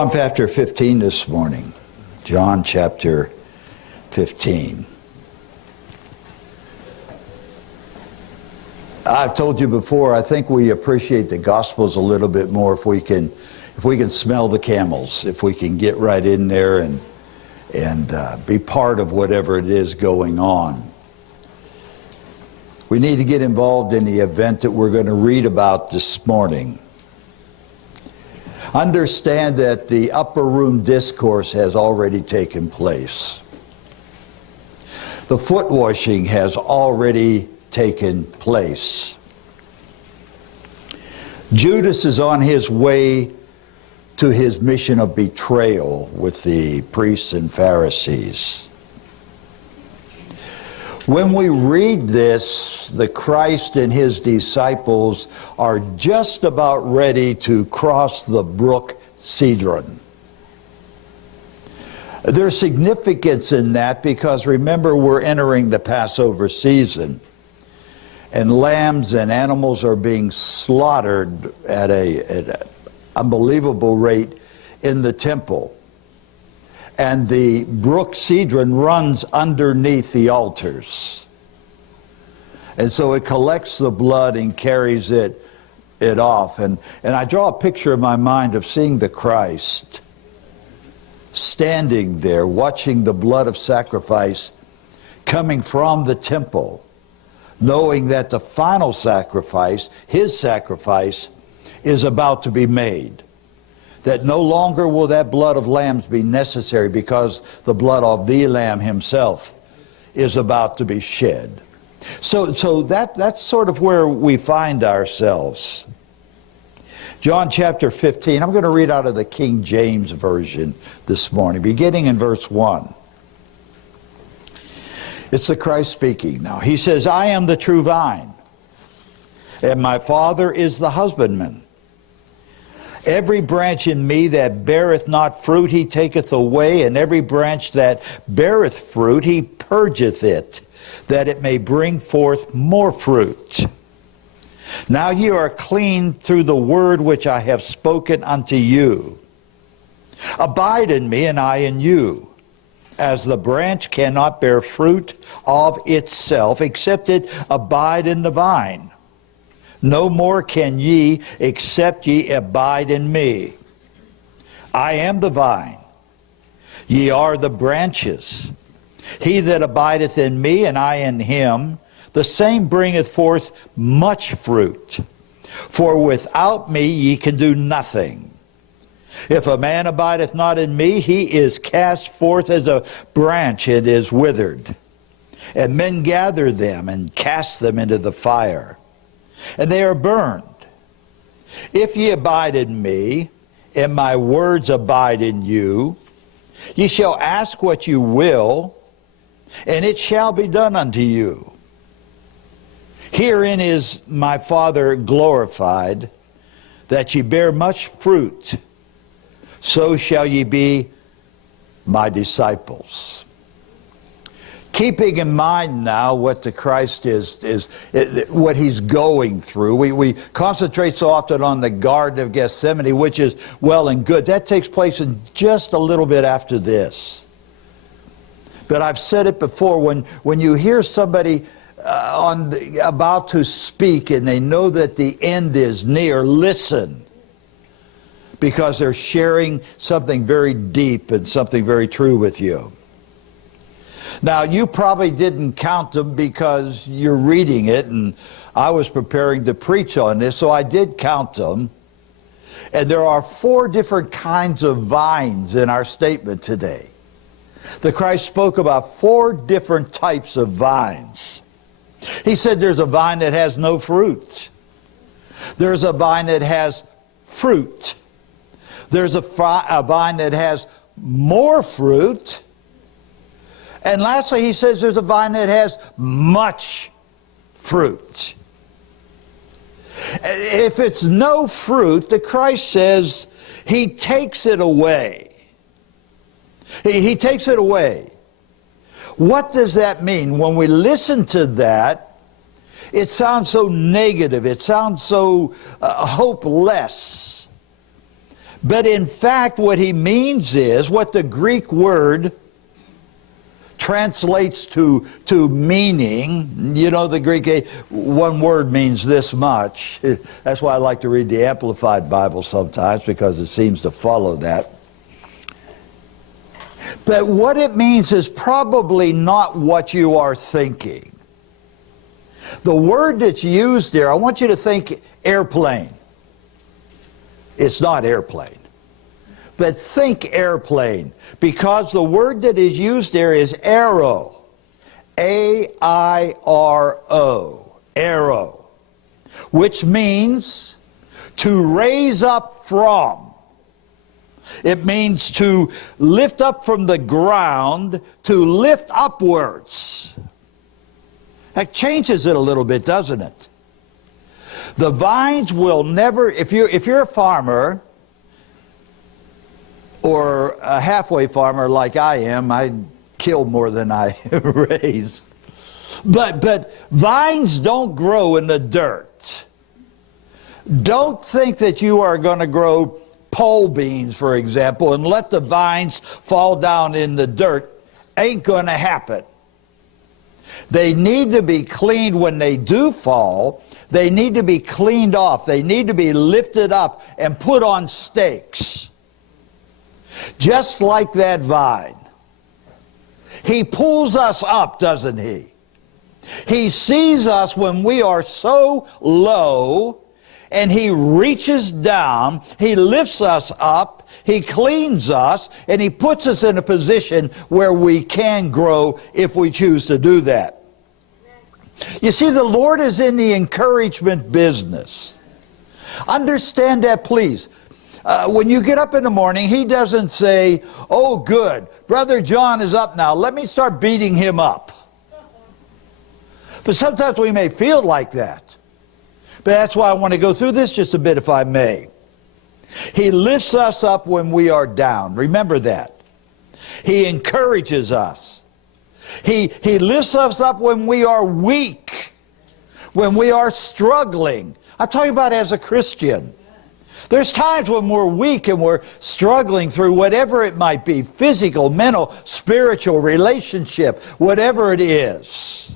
John chapter 15 this morning. John chapter 15. I've told you before, I think we appreciate the Gospels a little bit more if we can smell the camels, if we can get right in there and be part of whatever it is going on. We need to get involved in the event that we're going to read about this morning. Understand that the upper room discourse has already taken place. The foot washing has already taken place. Judas is on his way to his mission of betrayal with the priests and Pharisees. When we read this, the Christ and his disciples are just about ready to cross the brook Cedron. There's significance in that because remember, we're entering the Passover season, and lambs and animals are being slaughtered at an unbelievable rate in the temple. And the brook Cedron runs underneath the altars. And so it collects the blood and carries it off. And I draw a picture in my mind of seeing the Christ standing there, watching the blood of sacrifice coming from the temple, knowing that the final sacrifice, his sacrifice, is about to be made. That no longer will that blood of lambs be necessary because the blood of the Lamb himself is about to be shed. So that's sort of where we find ourselves. John chapter 15, I'm going to read out of the King James Version this morning, beginning in verse 1. It's the Christ speaking now. He says, I am the true vine, and my Father is the husbandman. Every branch in me that beareth not fruit, he taketh away, and every branch that beareth fruit, he purgeth it, that it may bring forth more fruit. Now ye are clean through the word which I have spoken unto you. Abide in me, and I in you. As the branch cannot bear fruit of itself, except it abide in the vine. No more can ye, except ye abide in me. I am the vine, ye are the branches. He that abideth in me, and I in him, the same bringeth forth much fruit. For without me ye can do nothing. If a man abideth not in me, he is cast forth as a branch and is withered. And men gather them and cast them into the fire, and they are burned. If ye abide in me, and my words abide in you, ye shall ask what you will, and it shall be done unto you. Herein is my Father glorified, that ye bear much fruit, so shall ye be my disciples. Keeping in mind now what the Christ is what he's going through. We concentrate so often on the Garden of Gethsemane, which is well and good. That takes place in just a little bit after this. But I've said it before, when you hear somebody about to speak and they know that the end is near, listen. Because they're sharing something very deep and something very true with you. Now, you probably didn't count them because you're reading it, and I was preparing to preach on this, so I did count them. And there are 4 different kinds of vines in our statement today. The Christ spoke about 4 different types of vines. He said there's a vine that has no fruit. There's a vine that has fruit. There's a vine that has more fruit. And lastly, he says there's a vine that has much fruit. If it's no fruit, the Christ says he takes it away. He takes it away. What does that mean? When we listen to that, it sounds so negative. It sounds so hopeless. But in fact, what he means is, what the Greek word translates to meaning, you know, the Greek, one word means this much. That's why I like to read the Amplified Bible sometimes, because it seems to follow that. But what it means is probably not what you are thinking. The word that's used there, I want you to think airplane. It's not airplane. But think airplane, because the word that is used there is arrow. A-I-R-O. Arrow. Which means to raise up from. It means to lift up from the ground, to lift upwards. That changes it a little bit, doesn't it? The vines will never, if you're a farmer, or a halfway farmer like I am, I kill more than I raise. But vines don't grow in the dirt. Don't think that you are going to grow pole beans, for example, and let the vines fall down in the dirt. Ain't going to happen. They need to be cleaned when they do fall. They need to be cleaned off. They need to be lifted up and put on stakes. Just like that vine. He pulls us up, doesn't he? He sees us when we are so low, and he reaches down, he lifts us up, he cleans us, and he puts us in a position where we can grow if we choose to do that. You see, the Lord is in the encouragement business. Understand that, please. When you get up in the morning, he doesn't say, oh, good, Brother John is up now. Let me start beating him up. But sometimes we may feel like that. But that's why I want to go through this just a bit, if I may. He lifts us up when we are down. Remember that. He encourages us. He lifts us up when we are weak, when we are struggling. I'm talking about as a Christian. There's times when we're weak and we're struggling through whatever it might be, physical, mental, spiritual, relationship, whatever it is.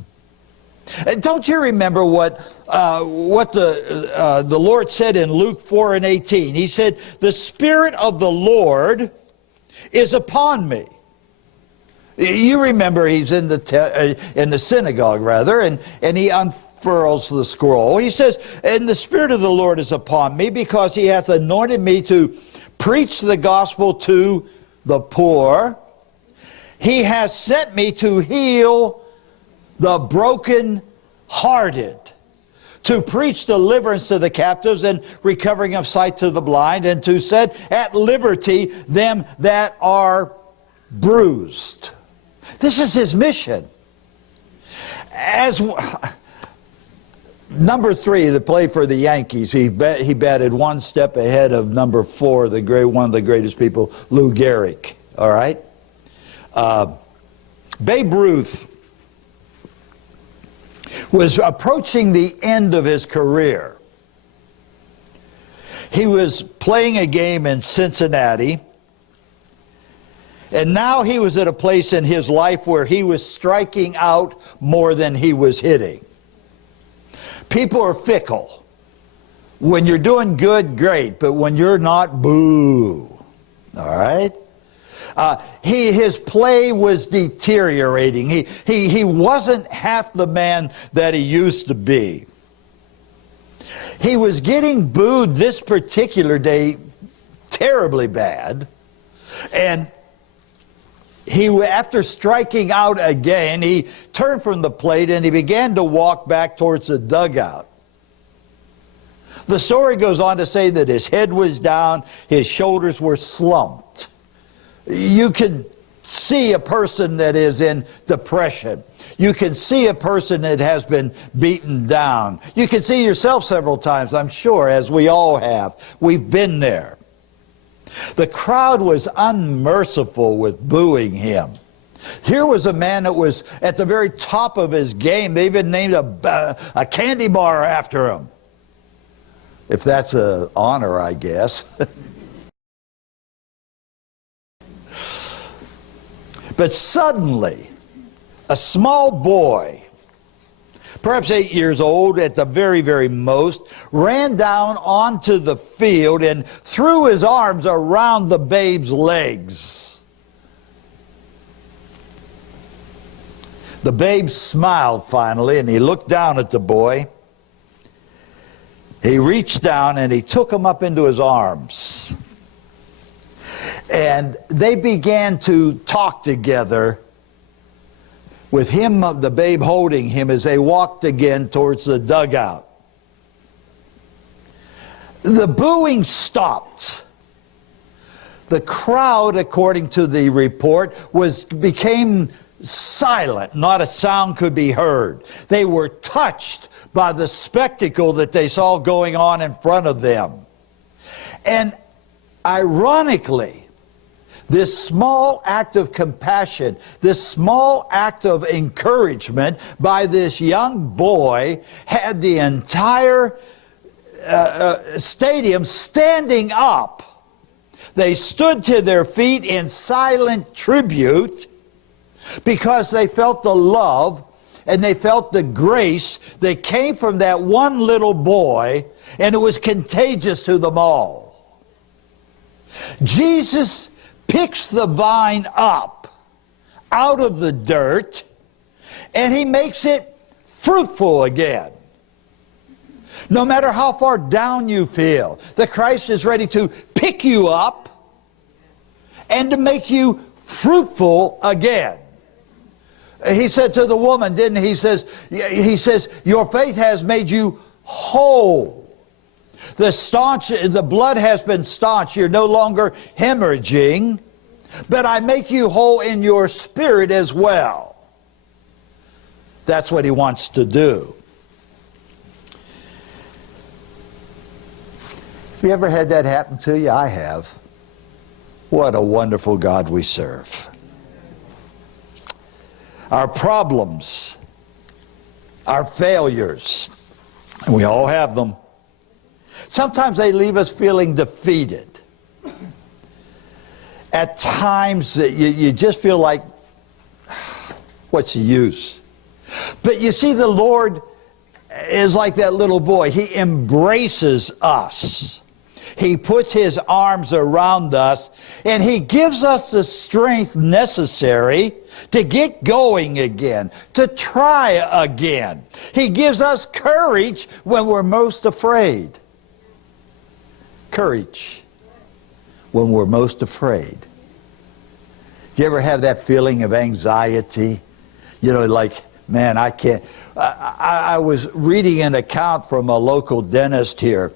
And don't you remember what the Lord said in Luke 4:18? He said, the Spirit of the Lord is upon me. You remember he's in the synagogue, rather, and he unfurls the scroll. He says, and the Spirit of the Lord is upon me, because he hath anointed me to preach the gospel to the poor. He has sent me to heal the broken-hearted, to preach deliverance to the captives and recovering of sight to the blind, and to set at liberty them that are bruised. This is his mission. As number 3, that played for the Yankees, he batted one step ahead of number 4, one of the greatest people, Lou Gehrig. All right? Babe Ruth was approaching the end of his career. He was playing a game in Cincinnati, and now he was at a place in his life where he was striking out more than he was hitting. People are fickle. When you're doing good, great, but when you're not, boo. All right? His play was deteriorating. He wasn't half the man that he used to be. He was getting booed this particular day terribly bad. And after striking out again, he turned from the plate and he began to walk back towards the dugout. The story goes on to say that his head was down, his shoulders were slumped. You can see a person that is in depression. You can see a person that has been beaten down. You can see yourself several times, I'm sure, as we all have. We've been there. The crowd was unmerciful with booing him. Here was a man that was at the very top of his game. They even named a candy bar after him. If that's an honor, I guess. But suddenly, a small boy, perhaps 8 years old at the very, very most, ran down onto the field and threw his arms around the babe's legs. The babe smiled finally, and he looked down at the boy. He reached down and he took him up into his arms. And they began to talk together, with him, the babe, holding him as they walked again towards the dugout. The booing stopped. The crowd, according to the report, became silent. Not a sound could be heard. They were touched by the spectacle that they saw going on in front of them. And ironically, this small act of compassion, this small act of encouragement by this young boy had the entire stadium standing up. They stood to their feet in silent tribute because they felt the love and they felt the grace that came from that one little boy, and it was contagious to them all. Jesus picks the vine up out of the dirt, and he makes it fruitful again. No matter how far down you feel, that Christ is ready to pick you up and to make you fruitful again. He said to the woman, didn't he? He says, your faith has made you whole. The blood has been staunch. You're no longer hemorrhaging, but I make you whole in your spirit as well. That's what he wants to do. Have you ever had that happen to you? I have. What a wonderful God we serve. Our problems, our failures, and we all have them, sometimes they leave us feeling defeated. At times you just feel like, what's the use? But you see, the Lord is like that little boy. He embraces us. He puts his arms around us, and he gives us the strength necessary to get going again, to try again. He gives us courage when we're most afraid. Courage when we're most afraid. Do you ever have that feeling of anxiety? You know, like, man, I can't. I was reading an account from a local dentist here.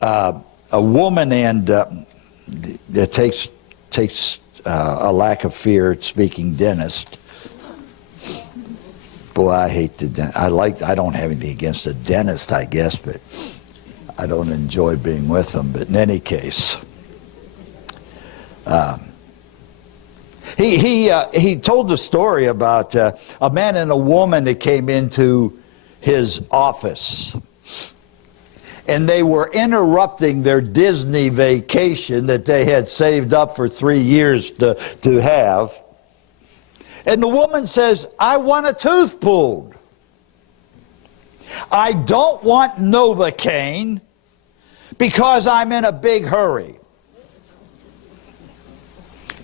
A woman, and it takes a lack of fear speaking dentist. Boy, I hate the dentist. I don't have anything against a dentist, I guess, but I don't enjoy being with them. But in any case, he told the story about a man and a woman that came into his office. And they were interrupting their Disney vacation that they had saved up for 3 years to have. And the woman says, I want a tooth pulled. I don't want Novocaine because I'm in a big hurry.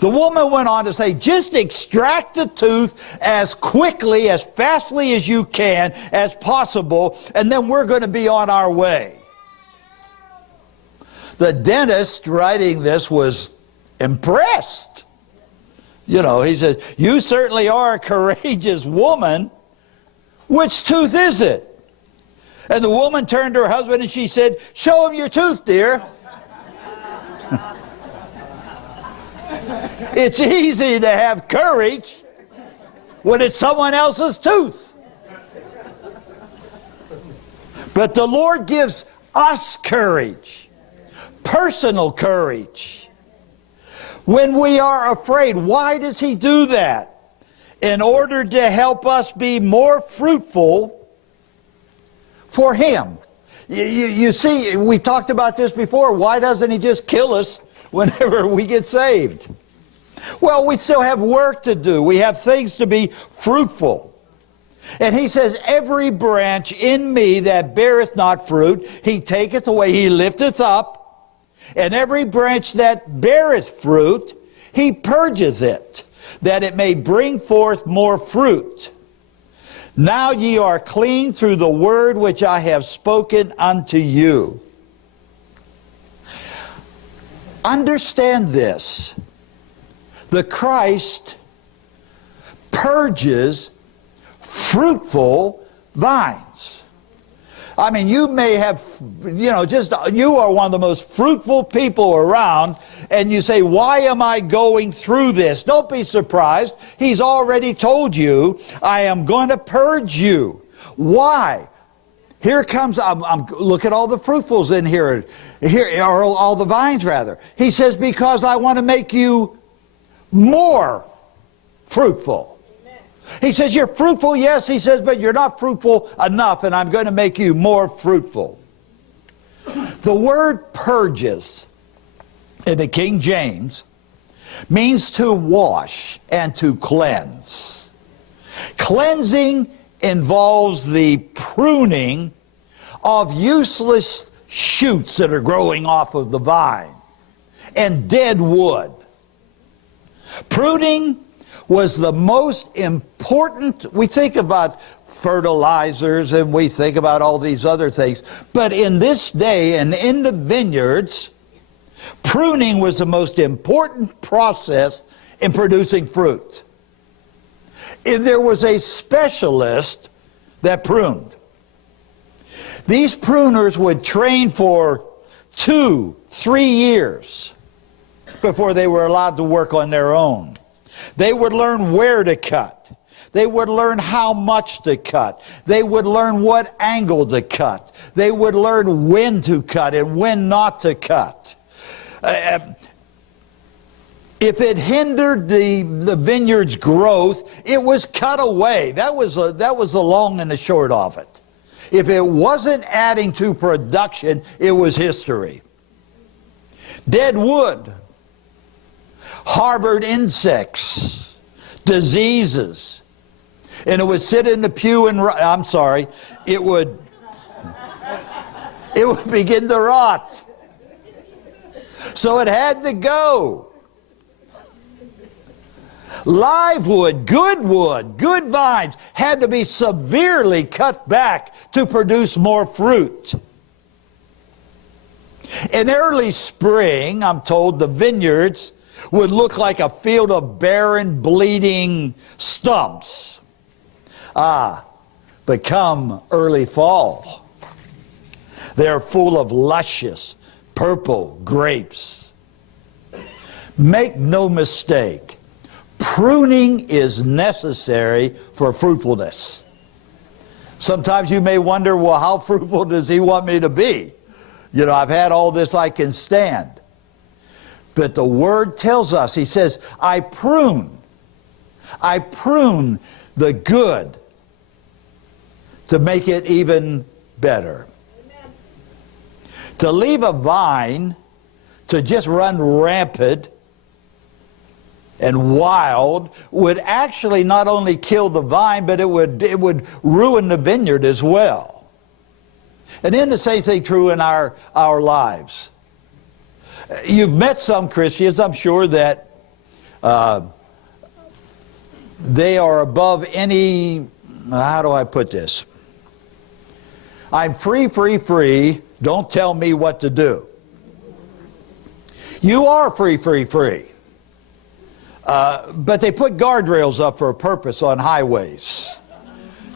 The woman went on to say, just extract the tooth as quickly, as fastly as you can, as possible, and then we're going to be on our way. The dentist writing this was impressed. You know, he says, you certainly are a courageous woman. Which tooth is it? And the woman turned to her husband and she said, show him your tooth, dear. It's easy to have courage when it's someone else's tooth. But the Lord gives us courage. Personal courage. When we are afraid, why does he do that? In order to help us be more fruitful for him. You see, we talked about this before. Why doesn't he just kill us whenever we get saved? Well, we still have work to do. We have things to be fruitful. And he says, every branch in me that beareth not fruit, he taketh away, he lifteth up. And every branch that beareth fruit, he purgeth it, that it may bring forth more fruit. Now ye are clean through the word which I have spoken unto you. Understand this. The Christ purges fruitful vines. I mean, you may have, you are one of the most fruitful people around, and you say, why am I going through this? Don't be surprised. He's already told you, I am going to purge you. Why? Here comes, look at all the fruitfuls in here. Here are all the vines, rather. He says, because I want to make you more fruitful. Amen. He says, you're fruitful, yes, he says, but you're not fruitful enough, and I'm going to make you more fruitful. The word purges in the King James means to wash and to cleanse. Cleansing involves the pruning of useless shoots that are growing off of the vine and dead wood. Pruning was the most important. We think about fertilizers and we think about all these other things, but in this day and in the vineyards, pruning was the most important process in producing fruit. If there was a specialist that pruned, these pruners would train for 2-3 years before they were allowed to work on their own. They would learn where to cut. They would learn how much to cut. They would learn what angle to cut. They would learn when to cut and when not to cut. If it hindered the vineyard's growth, it was cut away. That was the long and the short of it. If it wasn't adding to production, it was history. Dead wood harbored insects, diseases, and it would sit in the pew and it would begin to rot. So it had to go. Live wood, good vines had to be severely cut back to produce more fruit. In early spring, I'm told, the vineyards would look like a field of barren, bleeding stumps. But come early fall, they're full of luscious purple grapes. Make no mistake, pruning is necessary for fruitfulness. Sometimes you may wonder, well, how fruitful does he want me to be? I've had all this I can stand. But the Word tells us, he says, I prune the good to make it even better. Amen. To leave a vine to just run rampant and wild would actually not only kill the vine, but it would ruin the vineyard as well. And then the same thing true in our lives. You've met some Christians, I'm sure, that they are above any, how do I put this? I'm free, don't tell me what to do. You are free. But they put guardrails up for a purpose on highways.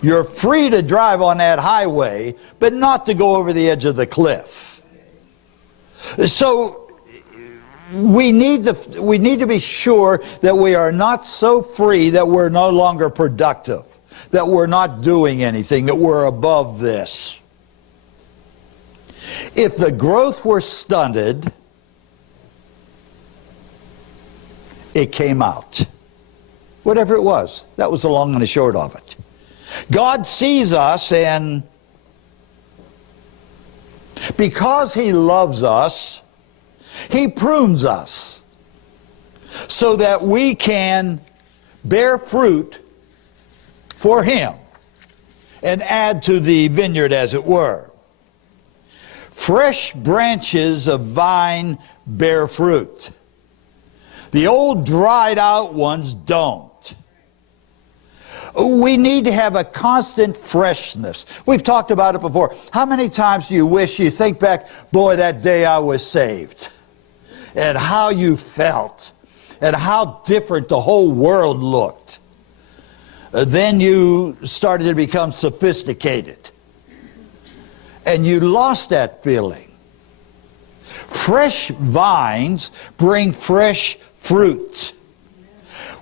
You're free to drive on that highway, but not to go over the edge of the cliff. So we need to be sure that we are not so free that we're no longer productive, that we're not doing anything, that we're above this. If the growth were stunted, it came out. Whatever it was, that was the long and the short of it. God sees us, and because He loves us, He prunes us. so that we can bear fruit for Him and add to the vineyard, as it were. Fresh branches of vine bear fruit. The old dried out ones don't. We need to have a constant freshness. We've talked about it before. How many times do you think back, boy, that day I was saved, and how you felt, and how different the whole world looked. Then you started to become sophisticated, and you lost that feeling. Fresh vines bring fresh fruits.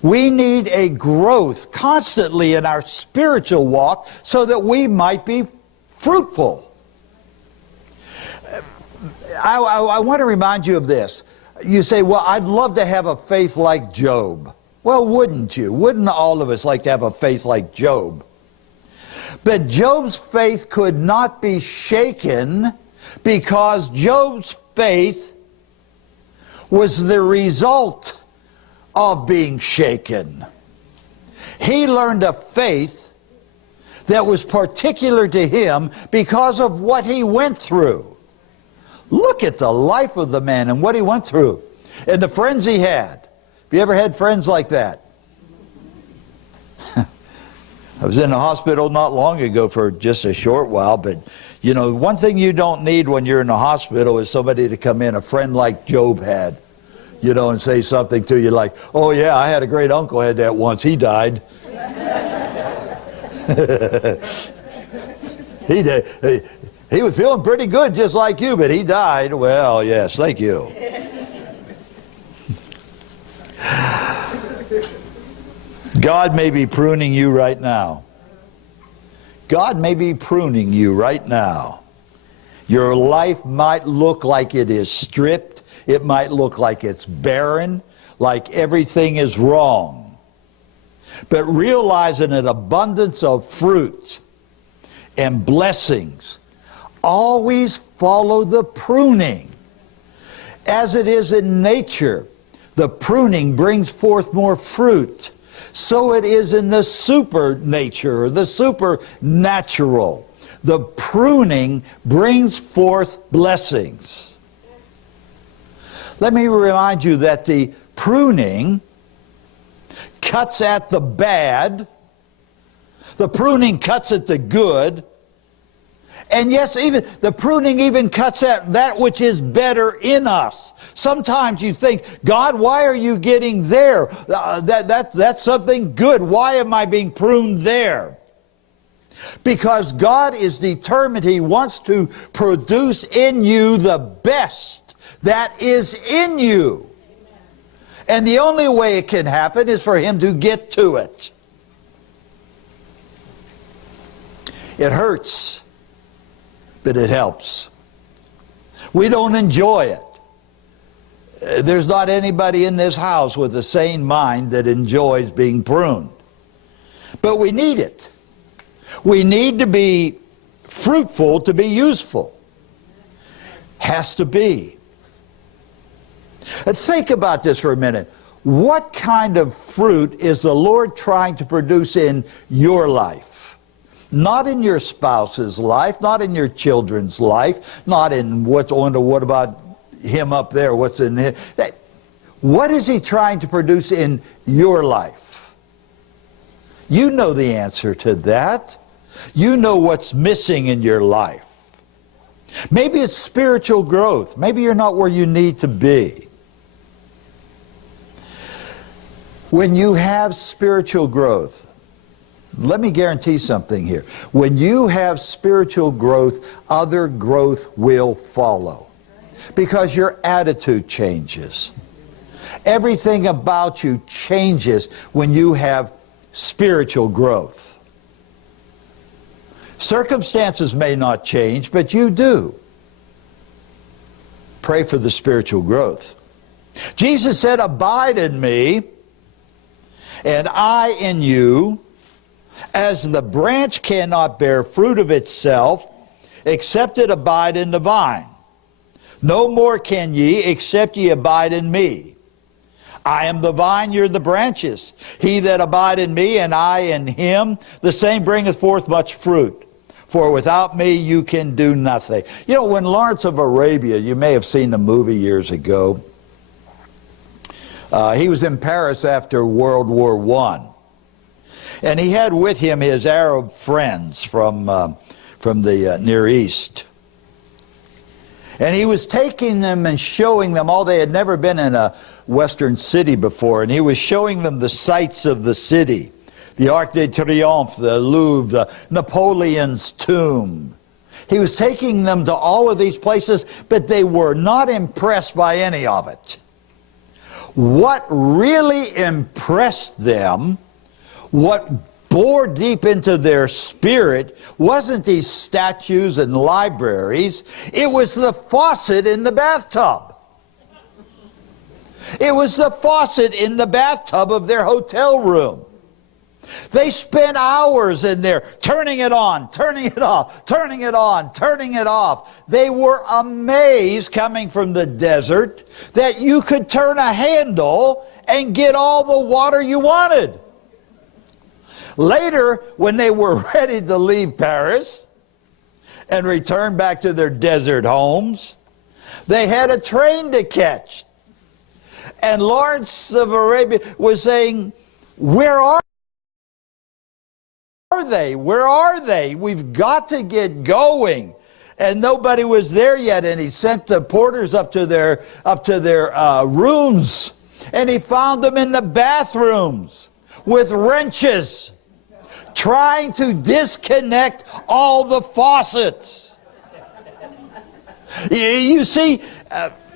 We need a growth constantly in our spiritual walk so that we might be fruitful. I want to remind you of this. You say, well, I'd love to have a faith like Job. Well, wouldn't you? Wouldn't all of us like to have a faith like Job? But Job's faith could not be shaken because Job's faith was the result of being shaken. He learned a faith that was particular to him because of what he went through. Look at the life of the man and what he went through and the friends he had. Have you ever had friends like that? I was in the hospital not long ago for just a short while, but you know, one thing you don't need when you're in the hospital is somebody to come in, a friend like Job had, you know, and say something to you like, oh yeah, I had a great uncle had that once, he died. He did. He was feeling pretty good just like you, but he died. Well, yes, thank you. God may be pruning you right now. God may be pruning you right now. Your life might look like it is stripped. It might look like it's barren, like everything is wrong. But realizing an abundance of fruit and blessings, always follow the pruning. As it is in nature, the pruning brings forth more fruit. So it is in the supernature, or the supernatural. The pruning brings forth blessings. Let me remind you that the pruning cuts at the bad. The pruning cuts at the good. And yes, even the pruning even cuts at that which is better in us. Sometimes you think, God, why are you getting there? That's something good. Why am I being pruned there? Because God is determined. He wants to produce in you the best that is in you. And the only way it can happen is for Him to get to it. It hurts, but it helps. We don't enjoy it. There's not anybody in this house with a sane mind that enjoys being pruned. But we need it. We need to be fruitful to be useful. Has to be. Think about this for a minute. What kind of fruit is the Lord trying to produce in your life? Not in your spouse's life, not in your children's life, not in what about him up there, what's in him. What is He trying to produce in your life? You know the answer to that. You know what's missing in your life. Maybe it's spiritual growth. Maybe you're not where you need to be. When you have spiritual growth, let me guarantee something here. When you have spiritual growth, other growth will follow. Because your attitude changes. Everything about you changes when you have spiritual growth. Circumstances may not change, but you do. Pray for the spiritual growth. Jesus said, abide in me, and I in you, as the branch cannot bear fruit of itself, except it abide in the vine. No more can ye, except ye abide in me. I am the vine, you're the branches. He that abide in me, and I in him, the same bringeth forth much fruit. For without me you can do nothing. You know, when Lawrence of Arabia, you may have seen the movie years ago, he was in Paris after World War I. And he had with him his Arab friends from the Near East. And he was taking them and showing them all. They had never been in a Western city before. And he was showing them the sights of the city. The Arc de Triomphe, the Louvre, Napoleon's tomb. He was taking them to all of these places, but they were not impressed by any of it. What really impressed them, what bore deep into their spirit, wasn't these statues and libraries. It was the faucet in the bathtub. It was the faucet in the bathtub of their hotel room. They spent hours in there turning it on, turning it off, turning it on, turning it off. They were amazed, coming from the desert, that you could turn a handle and get all the water you wanted. Later, when they were ready to leave Paris and return back to their desert homes, they had a train to catch. And Lawrence of Arabia was saying, where are they? Where are they? We've got to get going. And nobody was there yet, and he sent the porters up to their rooms, and he found them in the bathrooms with wrenches, trying to disconnect all the faucets. You see,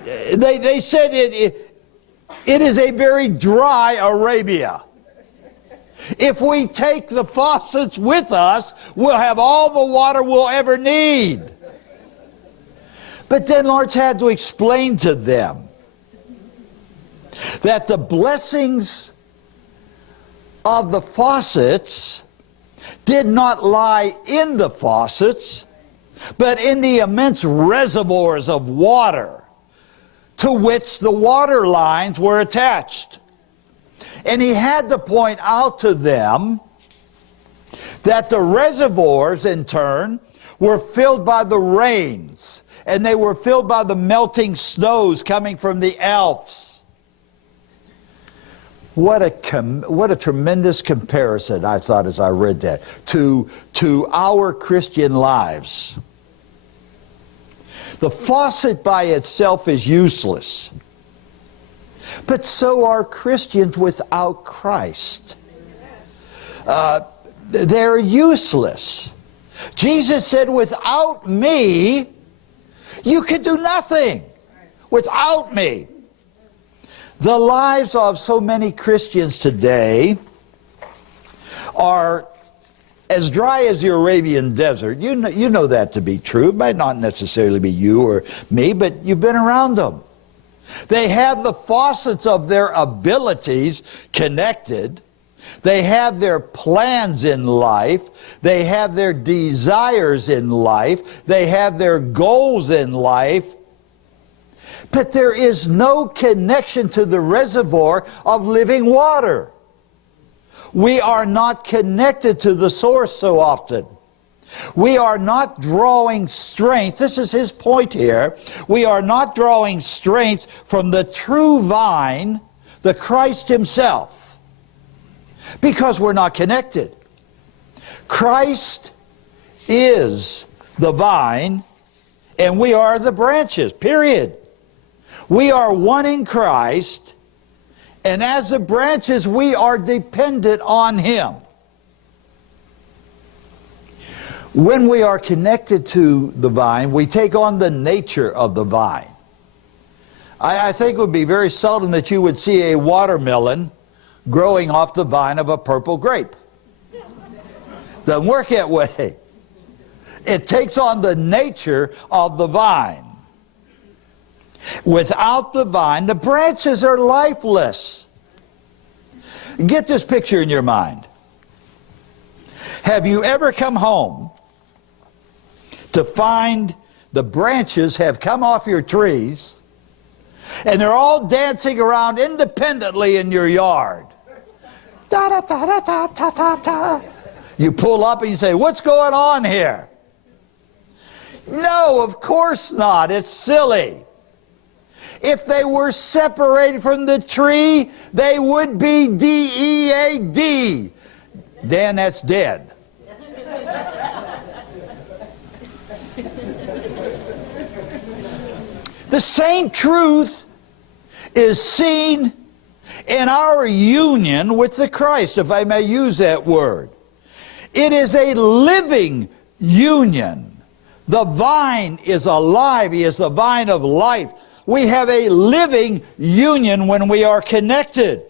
they said it is a very dry Arabia. If we take the faucets with us, we'll have all the water we'll ever need. But then Lawrence had to explain to them that the blessings of the faucets did not lie in the faucets, but in the immense reservoirs of water to which the water lines were attached. And he had to point out to them that the reservoirs, in turn, were filled by the rains, and they were filled by the melting snows coming from the Alps. What a tremendous comparison, I thought as I read that, to our Christian lives. The faucet by itself is useless. But so are Christians without Christ. They're useless. Jesus said, without me, you could do nothing. Without me. The lives of so many Christians today are as dry as the Arabian desert. You know that to be true. It might not necessarily be you or me, but you've been around them. They have the faucets of their abilities connected. They have their plans in life. They have their desires in life. They have their goals in life. But there is no connection to the reservoir of living water. We are not connected to the source so often. We are not drawing strength. This is his point here. We are not drawing strength from the true vine, the Christ himself, because we're not connected. Christ is the vine, and we are the branches, period. We are one in Christ, and as the branches, we are dependent on him. When we are connected to the vine, we take on the nature of the vine. I think it would be very seldom that you would see a watermelon growing off the vine of a purple grape. Doesn't work that way. It takes on the nature of the vine. Without the vine, the branches are lifeless. Get this picture in your mind. Have you ever come home to find the branches have come off your trees, And they're all dancing around independently in your yard. Da, da, da, da, da, da, da, da. You pull up and you say, what's going on here? No, of course not. It's silly. If they were separated from the tree, they would be D-E-A-D. Dan, that's dead. The same truth is seen in our union with the Christ, if I may use that word. It is a living union. The vine is alive. He is the vine of life. We have a living union when we are connected.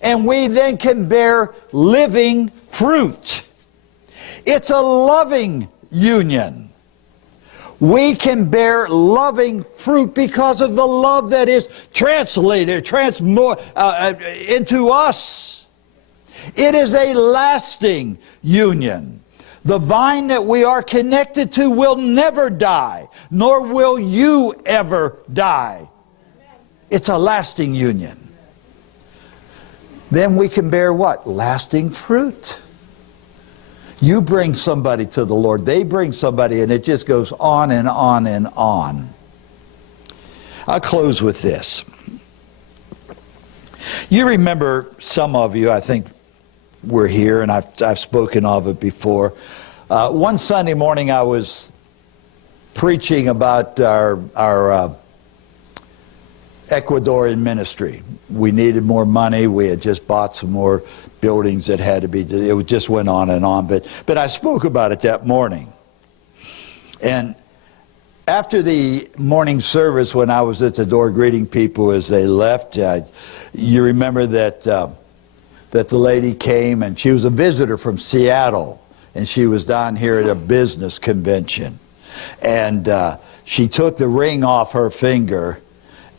And we then can bear living fruit. It's a loving union. We can bear loving fruit because of the love that is translated into us. It is a lasting union. The vine that we are connected to will never die, nor will you ever die. It's a lasting union. Then we can bear what? Lasting fruit. You bring somebody to the Lord, they bring somebody, and it just goes on and on and on. I'll close with this. You remember, some of you, I think, were here, and I've spoken of it before. One Sunday morning I was preaching about our Ecuadorian ministry. We needed more money. We had just bought some more buildings that had to be, it just went on and on. But I spoke about it that morning. And after the morning service, when I was at the door greeting people as they left, you remember that the lady came, and she was a visitor from Seattle, and she was down here at a business convention. And she took the ring off her finger,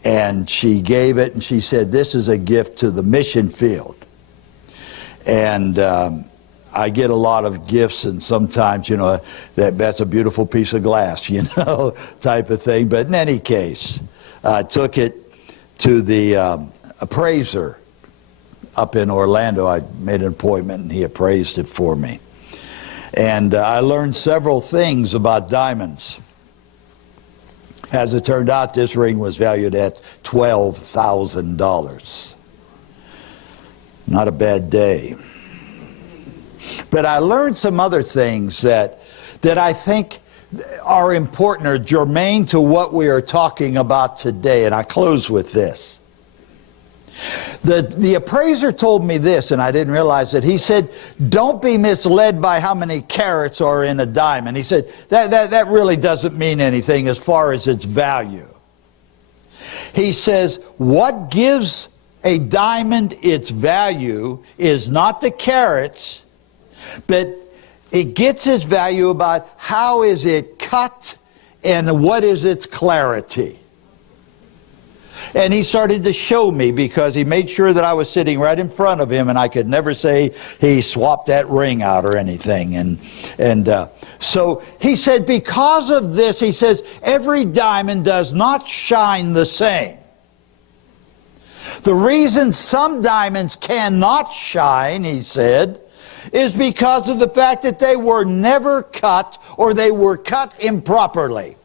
and she gave it, and she said, "This is a gift to the mission field." And I get a lot of gifts, and sometimes, you know, that's a beautiful piece of glass, you know, type of thing. But in any case, I took it to the appraiser up in Orlando. I made an appointment, and he appraised it for me. And I learned several things about diamonds. As it turned out, this ring was valued at $12,000. Not a bad day. But I learned some other things that I think are important or germane to what we are talking about today. And I close with this. The appraiser told me this, and I didn't realize it. He said, don't be misled by how many carats are in a diamond. He said, that really doesn't mean anything as far as its value. He says, what gives a diamond its value is not the carats, but it gets its value about how is it cut and what is its clarity. And he started to show me, because he made sure that I was sitting right in front of him, and I could never say he swapped that ring out or anything. So he said, because of this, he says, every diamond does not shine the same. The reason some diamonds cannot shine, he said, is because of the fact that they were never cut, or they were cut improperly.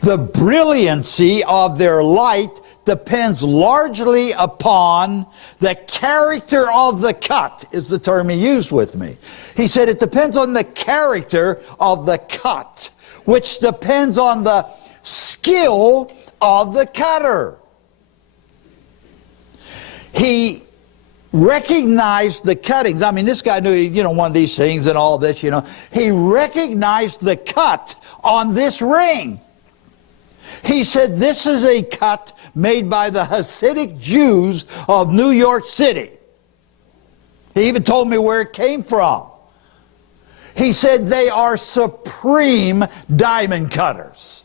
The brilliancy of their light depends largely upon the character of the cut, is the term he used with me. He said it depends on the character of the cut, which depends on the skill of the cutter. He recognized the cuttings. I mean, this guy knew, you know, one of these things and all this, you know. He recognized the cut on this ring. He said, this is a cut made by the Hasidic Jews of New York City. He even told me where it came from. He said they are supreme diamond cutters.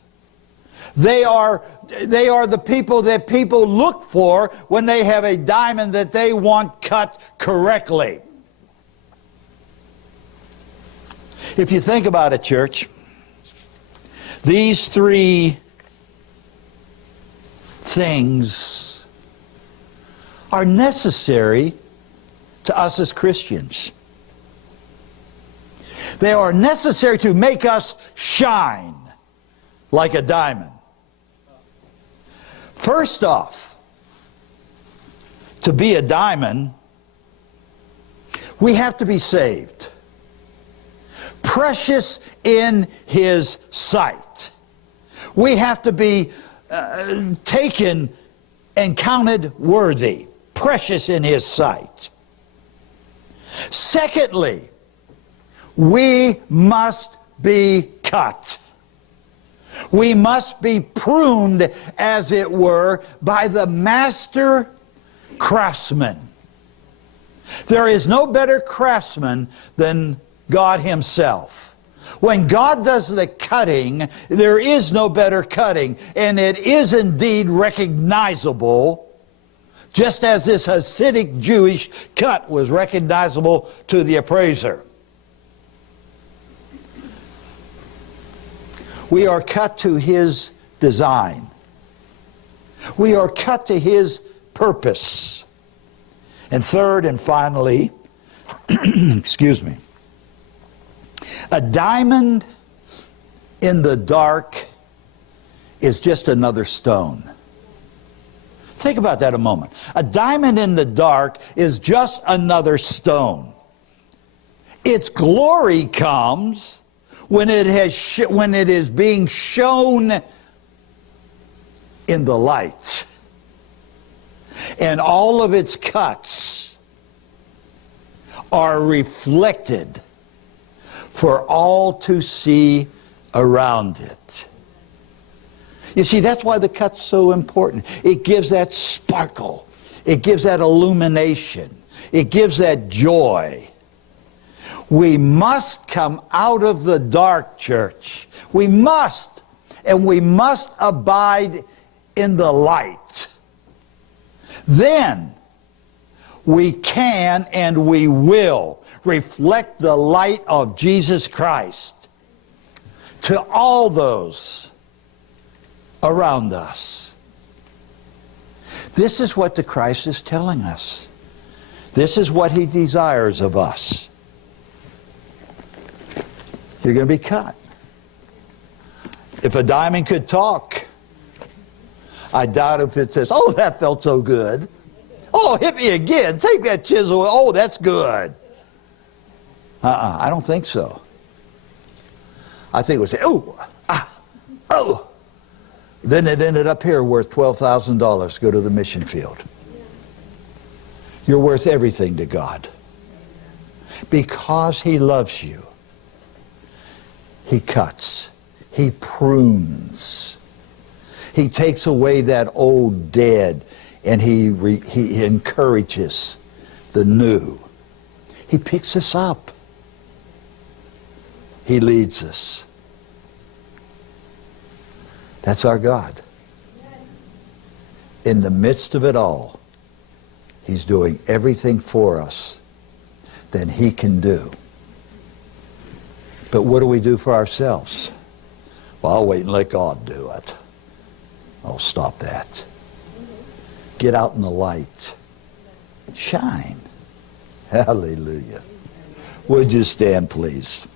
They are the people that people look for when they have a diamond that they want cut correctly. If you think about it, church, these three things are necessary to us as Christians. They are necessary to make us shine like a diamond. First off, to be a diamond, we have to be saved. Precious in His sight. We have to be taken and counted worthy. Precious in His sight. Secondly, we must be cut. We must be pruned, as it were, by the master craftsman. There is no better craftsman than God Himself. When God does the cutting, there is no better cutting, and it is indeed recognizable, just as this Hasidic Jewish cut was recognizable to the appraiser. We are cut to His design. We are cut to His purpose. And third and finally, excuse me, a diamond in the dark is just another stone. Think about that a moment. A diamond in the dark is just another stone. Its glory comes when it is being shown in the light. And all of its cuts are reflected for all to see around it. You see, that's why the cut's so important. It gives that sparkle. It gives that illumination. It gives that joy. We must come out of the dark, church. We must. And we must abide in the light. Then we can and we will reflect the light of Jesus Christ to all those around us. This is what the Christ is telling us. This is what He desires of us. You're going to be cut. If a diamond could talk, I doubt if it says, "Oh, that felt so good. Oh, hit me again. Take that chisel. Oh, that's good." I don't think so. I think it would say, "Oh, oh." Then it ended up here worth $12,000 to go to the mission field. You're worth everything to God. Because He loves you, He cuts. He prunes. He takes away that old dead, and He encourages the new. He picks us up. He leads us. That's our God. In the midst of it all, He's doing everything for us that He can do. But what do we do for ourselves? Well, I'll wait and let God do it. Oh, stop that. Get out in the light. Shine. Hallelujah. Would you stand, please?